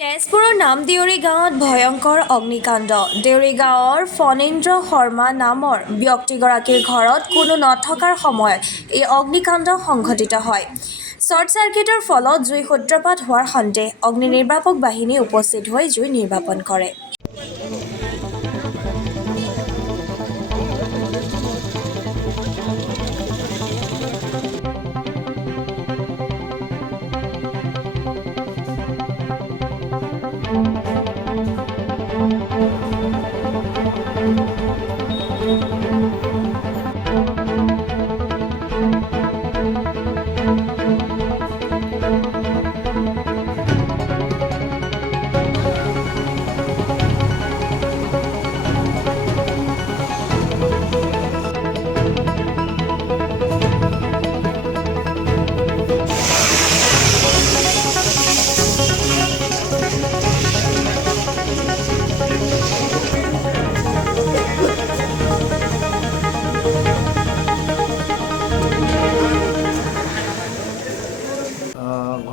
তেজপুৰৰ নামদেউৰী গাঁৱত ভয়ংকৰ অগ্নিকাণ্ড। দেউৰী গাঁৱৰ ফণীন্দ্ৰ শৰ্মা নামৰ ব্যক্তিগৰাকীৰ ঘৰত কোনো নথকাৰ সময়ত এই অগ্নিকাণ্ড সংঘটিত হয়। শ্বৰ্ট চাৰ্কিটৰ ফলত জুই সূত্ৰপাত হোৱাৰ সন্দেহ। অগ্নি নিৰ্বাপক বাহিনী উপস্থিত হৈ জুই নিৰ্বাপন কৰে।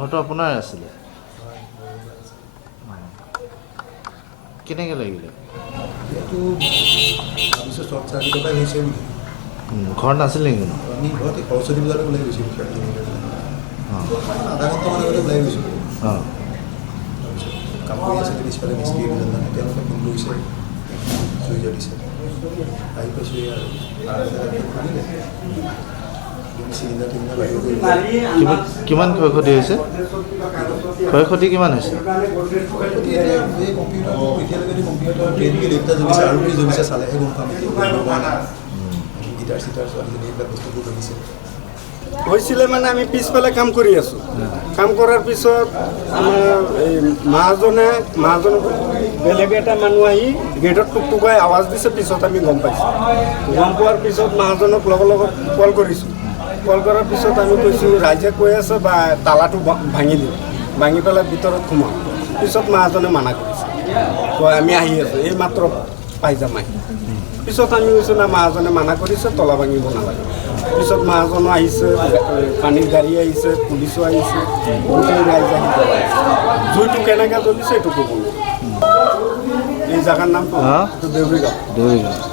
ঘৰটো আপোনাৰ আছিলে কেনেকৈ লাগিলে? এইটো ভাবিছোঁ শ্বৰ্ট চাৰ্কিটৰ পৰাই হৈছে বুলি। ঘৰত নাছিল নেকি কোনো? আমি ঘৰতে সৰস্বতী পূজাতে ওলাই গৈছিলোঁ। আধা ঘণ্টামান আগতে ওলাই গৈছিলোঁ। তাৰপিছত কাম কৰি আছে পিছফালে মিস্ত্ৰী কেইজনমানে, তেওঁলোকে ফোন কৰিছে জুই জ্বলিছে। আহি পাইছোঁ আৰু আনিলে চিলিণ্ডাৰ টিলিণ্ডাৰ বাহিৰ কৰি কিমান ক্ষয়ক্ষতি হৈছে? ক্ষয়ক্ষতি কিমান হৈছে? এই কম্পিউটাৰ এতিয়ালৈকে কম্পিউটাৰ ট্ৰেইন বিল এইকেইটা জ্বলিছে আৰু কি জ্বলিছে চালেহে গম পাম। গিটাৰ চিটাৰ ছোৱালীজনী এইবিলাক বস্তুবোৰ জ্বলিছে হৈছিলে মানে আমি পিছফালে কাম কৰি আছোঁ। কাম কৰাৰ পিছত আমাৰ এই মাহজনৰ বেলেগ এটা মানুহ আহি গেটত টুকটুকাই আৱাজ দিছে। পিছত আমি গম পাইছোঁ। গম পোৱাৰ পিছত মাহজনক লগত কল কৰিছোঁ। কল কৰাৰ পিছত আমি কৈছোঁ, ৰাইজে কৈ আছে বা তালাটো ভাঙি দিওঁ, ভাঙি পেলাই ভিতৰত সোমাওঁ। পিছত মাহজনে মানা কৰিছে, কয় আমি আহি আছোঁ, এই মাত্ৰ পাই যাম আহি। পিছত আমি কৈছোঁ না, মাহজনে মানা কৰিছে, তলা ভাঙিব নালাগে। পিছত মাহজনো আহিছে, পানীৰ গাড়ী আহিছে, পুলিচো আহিছে, গোটেই ৰাইজ আহি জুইটো কেনেকৈ জ্বলিছে এইটো ক'ব নোৱাৰোঁ। এই জেগাৰ নামটো দেউৰী গাঁও।